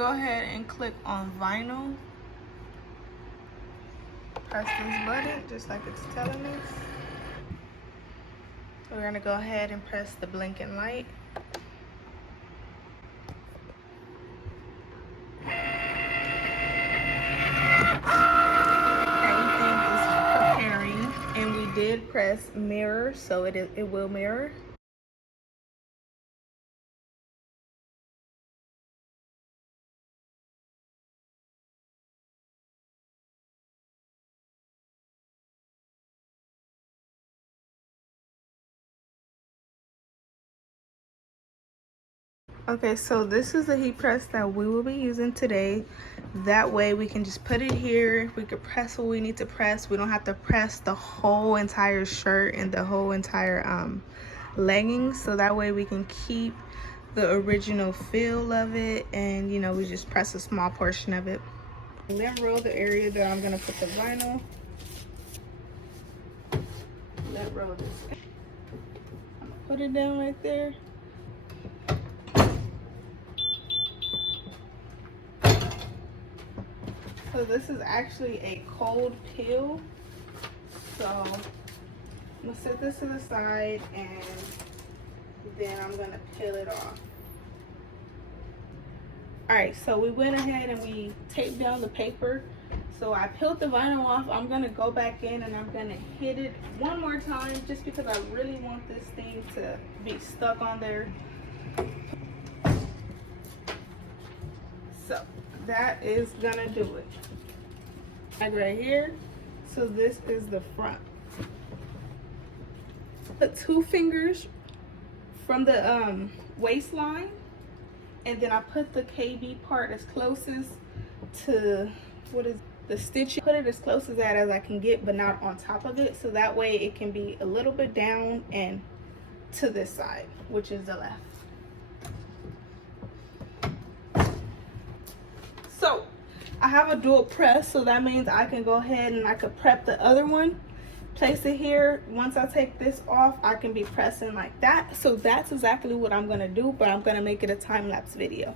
go ahead and click on vinyl. Press this button just like it's telling us. So we're gonna go ahead and press the blinking light. Everything is preparing, and we did press mirror, so it will mirror. Okay, so this is the heat press that we will be using today. That way we can just put it here. We could press what we need to press. We don't have to press the whole entire shirt and the whole entire leggings. So that way we can keep the original feel of it, and you know, we just press a small portion of it. And then roll the area that I'm gonna put the vinyl. Let roll this. I'm gonna put it down right there. So this is actually a cold peel. So I'm gonna set this to the side, and then I'm gonna peel it off. All right, so we went ahead and we taped down the paper. So I peeled the vinyl off. I'm gonna go back in and I'm gonna hit it one more time just because I really want this thing to be stuck on there. So that is gonna do it. Right here. So this is the front. Put 2 fingers from the waistline, and then I put the KB part as closest to what is the stitch. Put it as close as that as I can get, but not on top of it, so that way it can be a little bit down and to this side, which is the left. So I have a dual press, so that means I can go ahead and I could prep the other one, place it here. Once I take this off, I can be pressing like that. So that's exactly what I'm gonna do, but I'm gonna make it a time-lapse video.